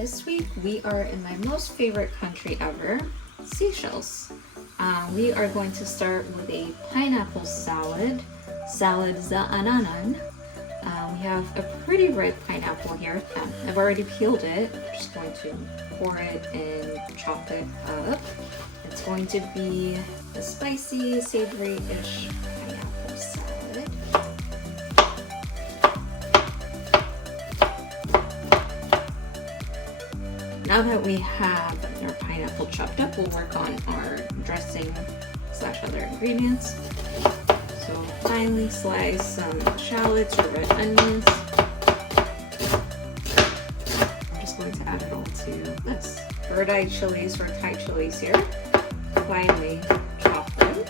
This week we are in my most favorite country ever, Seychelles. We are going to start with a pineapple salad zaananan. We have a pretty ripe pineapple here. I've already peeled it. I'm just going to pour it and chop it up. It's going to be a spicy, savory-ish pineapple salad. Now that we have our pineapple chopped up, we'll work on our dressing / other ingredients. So finely slice some shallots or red onions. I'm just going to add it all to this. Bird-eye chilies or Thai chilies here. Finely chop them.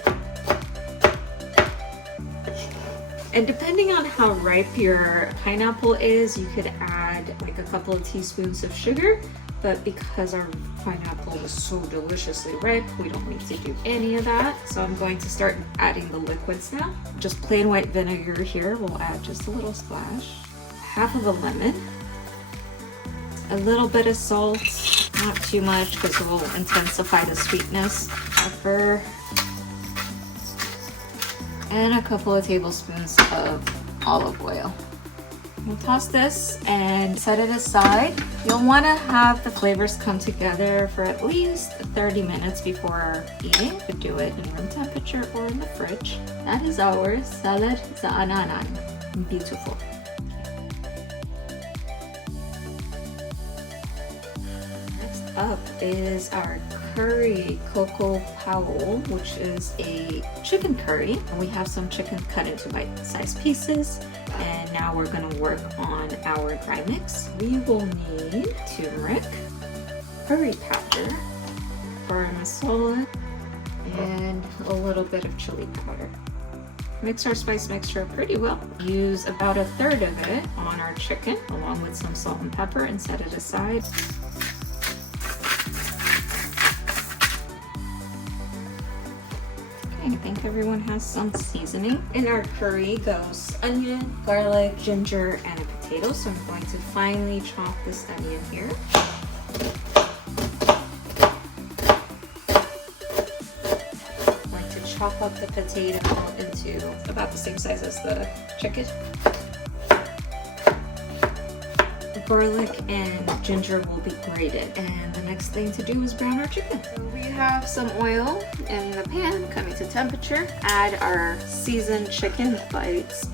And depending on how ripe your pineapple is, you could add like a couple of teaspoons of sugar. But because our pineapple is so deliciously ripe, we don't need to do any of that. So I'm going to start adding the liquids now. Just plain white vinegar here. We'll add just a little splash. Half of a lemon. A little bit of salt. Not too much because it will intensify the sweetness. Pepper. And a couple of tablespoons of olive oil. We'll toss this and set it aside. You'll want to have the flavors come together for at least 30 minutes before eating. You could do it in room temperature or in the fridge. That is our salad zaananan. Beautiful. Next up is our curry coco powell, which is a chicken curry. And we have some chicken cut into bite-sized pieces. And now we're going to work on our dry mix. We will need turmeric, curry powder, garam masala, and a little bit of chili powder. Mix our spice mixture pretty well. Use about a third of it on our chicken, along with some salt and pepper, and set it aside. I think everyone has some seasoning. In our curry goes onion, garlic, ginger, and a potato. So I'm going to finely chop this onion here. I'm going to chop up the potato into about the same size as the chicken. Garlic and ginger will be grated, and the next thing to do is brown our chicken. So we have some oil in the pan coming to temperature. Add our seasoned chicken bites.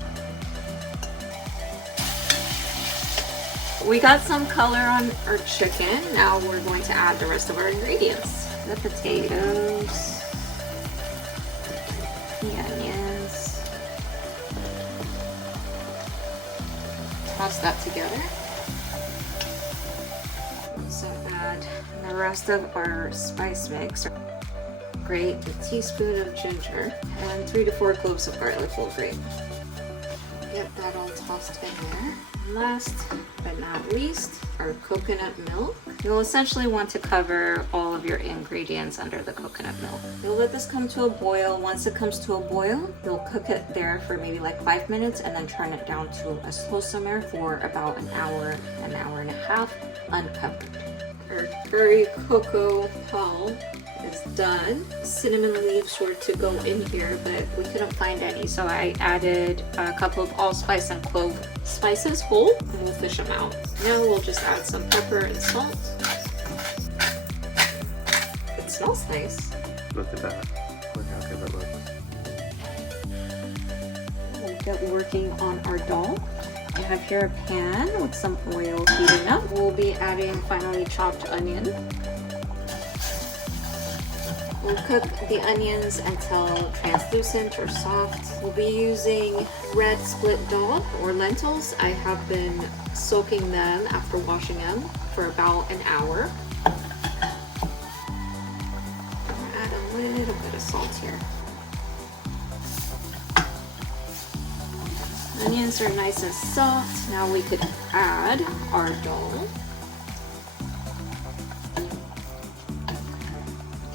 We got some color on our chicken. Now we're going to add the rest of our ingredients. The potatoes, the onions. Toss that together. So add the rest of our spice mix. Grate a teaspoon of ginger and 3 to 4 cloves of garlic will grate. Get that all tossed in there. And last but not least, our coconut milk. You'll essentially want to cover all of your ingredients under the coconut milk. You'll let this come to a boil. Once it comes to a boil, you'll cook it there for maybe like 5 minutes and then turn it down to a slow simmer for about an hour and a half, uncovered. Our curry coco powell is done. Cinnamon leaves were to go in here, but we couldn't find any, so I added a couple of allspice and clove spices whole, and we'll fish them out. Now we'll just add some pepper and salt. It smells nice. Look at that. Look how good that looks. We'll get working on our dal. I have here a pan with some oil heating up. We'll be adding finely chopped onion. We'll cook the onions until translucent or soft. We'll be using red split dal or lentils. I have been soaking them after washing them for about an hour. I'll add a little bit of salt here. Onions are nice and soft. Now we could add our dal.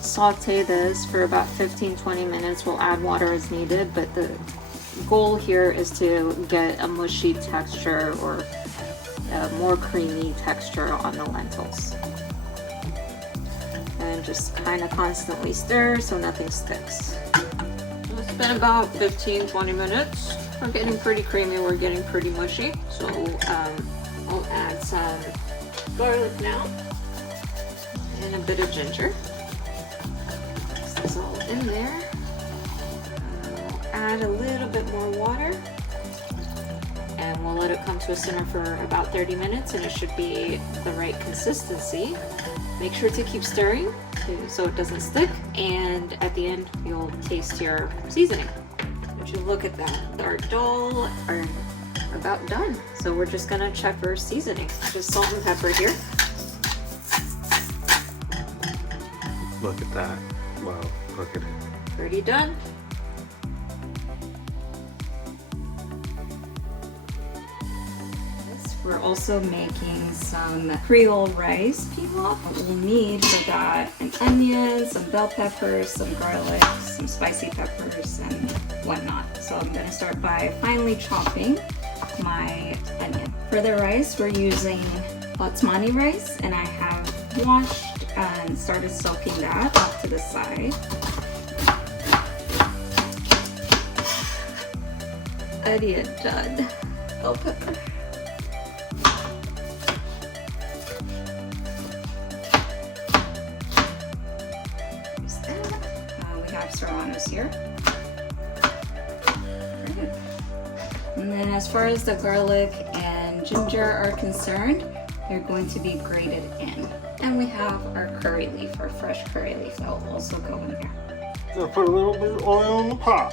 Saute this for about 15-20 minutes. We'll add water as needed, but the goal here is to get a mushy texture or a more creamy texture on the lentils. And just kind of constantly stir so nothing sticks. It's been about 15-20 minutes. We're getting pretty creamy, we're getting pretty mushy. So I'll add some garlic now and a bit of ginger. This is all in there. I'll add a little bit more water and we'll let it come to a simmer for about 30 minutes and it should be the right consistency. Make sure to keep stirring so it doesn't stick, and at the end you'll taste your seasoning. Would you look at that? Our dal are about done. So we're just gonna check our seasoning. Just salt and pepper here. Look at that. Wow, look at it. Pretty done. We're also making some Creole rice pilaf. What we'll need for that an onion, some bell peppers, some garlic, some spicy peppers, and whatnot. So I'm gonna start by finely chopping my onion. For the rice, we're using basmati rice, and I have washed and started soaking that off to the side. Onion done. Bell pepper. Serranos here. And then as far as the garlic and ginger are concerned, they're going to be grated in. And we have our curry leaf, our fresh curry leaf that will also go in there. So put a little bit of oil in the pot.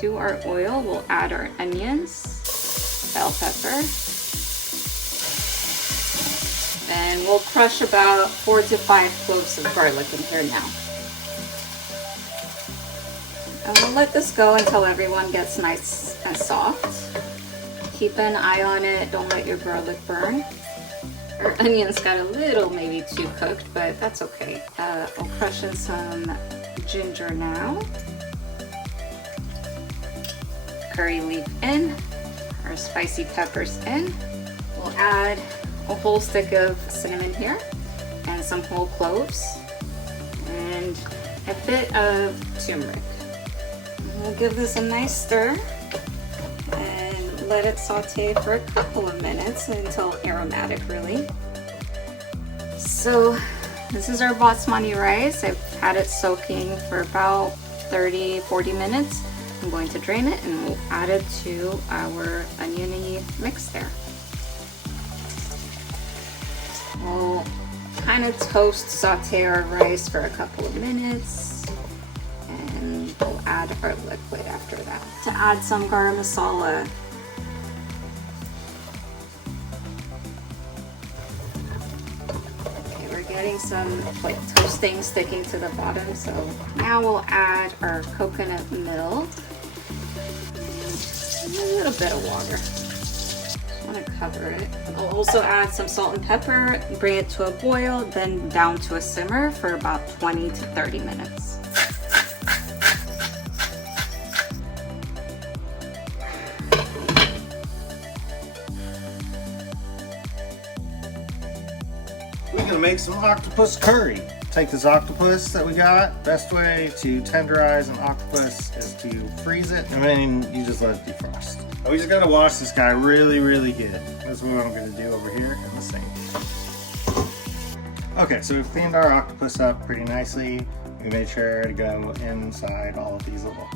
To our oil, we'll add our onions, bell pepper, and we'll crush about 4 to 5 cloves of garlic in here now. And we'll let this go until everyone gets nice and soft. Keep an eye on it, don't let your garlic burn. Our onions got a little maybe too cooked, but that's okay. I'll crush in some ginger now. Curry leaf in, our spicy peppers in. We'll add a whole stick of cinnamon here and some whole cloves and a bit of turmeric. We'll give this a nice stir and let it saute for a couple of minutes until aromatic really. So this is our basmati rice. I've had it soaking for about 30-40 minutes. I'm going to drain it and we'll add it to our oniony mix there. We'll kind of toast saute our rice for a couple of minutes. And we'll add our liquid after that. To add some garam masala. Okay, we're getting some like toasting sticking to the bottom, so now we'll add our coconut milk and a little bit of water. Just want to cover it. I'll also add some salt and pepper, bring it to a boil, then down to a simmer for about 20 to 30 minutes. We're gonna make some octopus curry. Take this octopus that we got. Best way to tenderize an octopus is to freeze it, and then you just let it defrost. We just gotta wash this guy really, really good. That's what I'm gonna do over here in the sink. Okay, so we've cleaned our octopus up pretty nicely. We made sure to go inside all of these little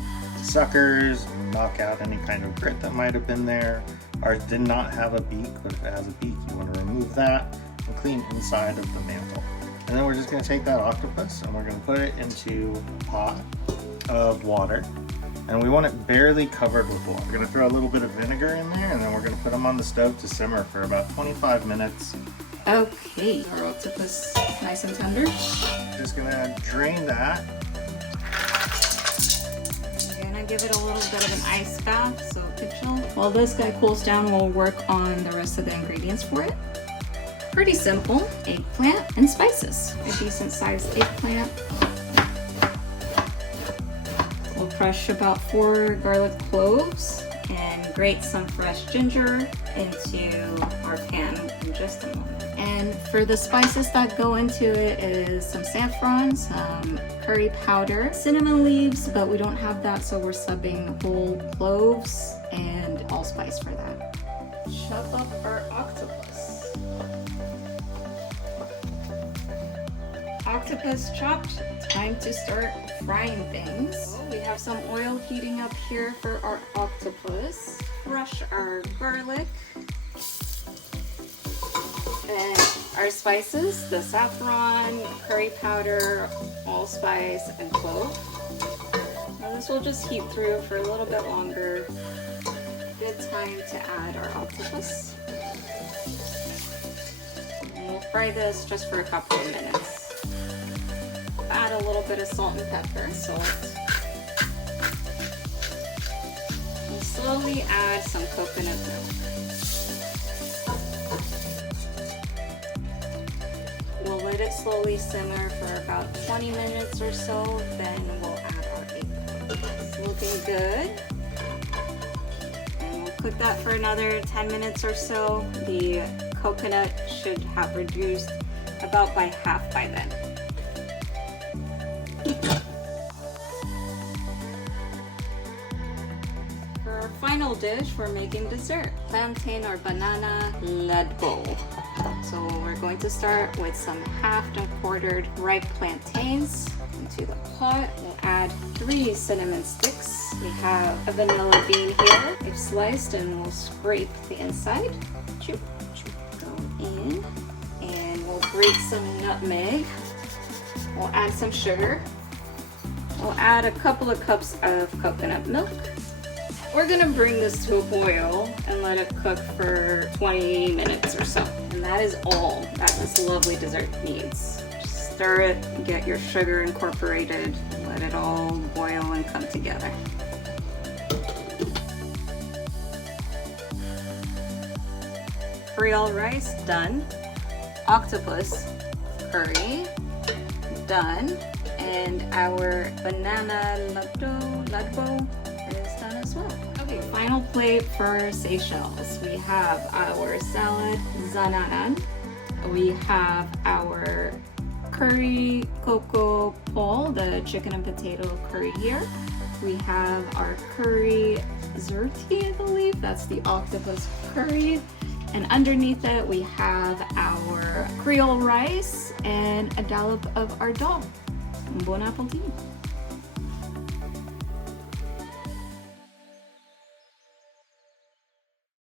suckers and knock out any kind of grit that might have been there. Ours did not have a beak, but if it has a beak, you want to remove that and clean inside of the mantle. And then we're just going to take that octopus and we're going to put it into a pot of water. And we want it barely covered with water. We're going to throw a little bit of vinegar in there, and then we're going to put them on the stove to simmer for about 25 minutes. Okay, our octopus nice and tender. Just going to drain that. I'm gonna give it a little bit of an ice bath so it could chill. While this guy cools down, we'll work on the rest of the ingredients for it. Pretty simple: eggplant and spices. A decent sized eggplant. We'll crush about 4 garlic cloves and grate some fresh ginger into our pan in just a moment. And for the spices that go into it is some saffron, some curry powder, cinnamon leaves, but we don't have that, so we're subbing whole cloves and allspice for that. Chop up our octopus. Octopus chopped, time to start frying things. We have some oil heating up here for our octopus. Crush our garlic. And our spices, the saffron, curry powder, allspice, and clove. Now this will just heat through for a little bit longer. Good time to add our octopus. And we'll fry this just for a couple of minutes. Add a little bit of salt and pepper, We'll slowly add some coconut milk. We'll let it slowly simmer for about 20 minutes or so, then we'll add our egg. It's looking good. And we'll cook that for another 10 minutes or so. The coconut should have reduced about by half by then. For our final dish, we're making dessert. Plantain or banana ladbo. So we're going to start with some halved and quartered ripe plantains into the pot. We'll add 3 cinnamon sticks. We have a vanilla bean here. They've sliced and we'll scrape the inside. Choop, choop, go in. And we'll grate some nutmeg. We'll add some sugar. We'll add a couple of cups of coconut milk. We're gonna bring this to a boil and let it cook for 20 minutes or so. And that is all that this lovely dessert needs. Just stir it, get your sugar incorporated, let it all boil and come together. Creole rice, done. Octopus curry, done. And our banana ladbo is done as well. Okay, final plate for Seychelles. We have our salad zananan. We have our curry coco pol, the chicken and potato curry here. We have our curry zerti, I believe. That's the octopus curry. And underneath it, we have our Creole rice and a dollop of our dal. Bon appetit!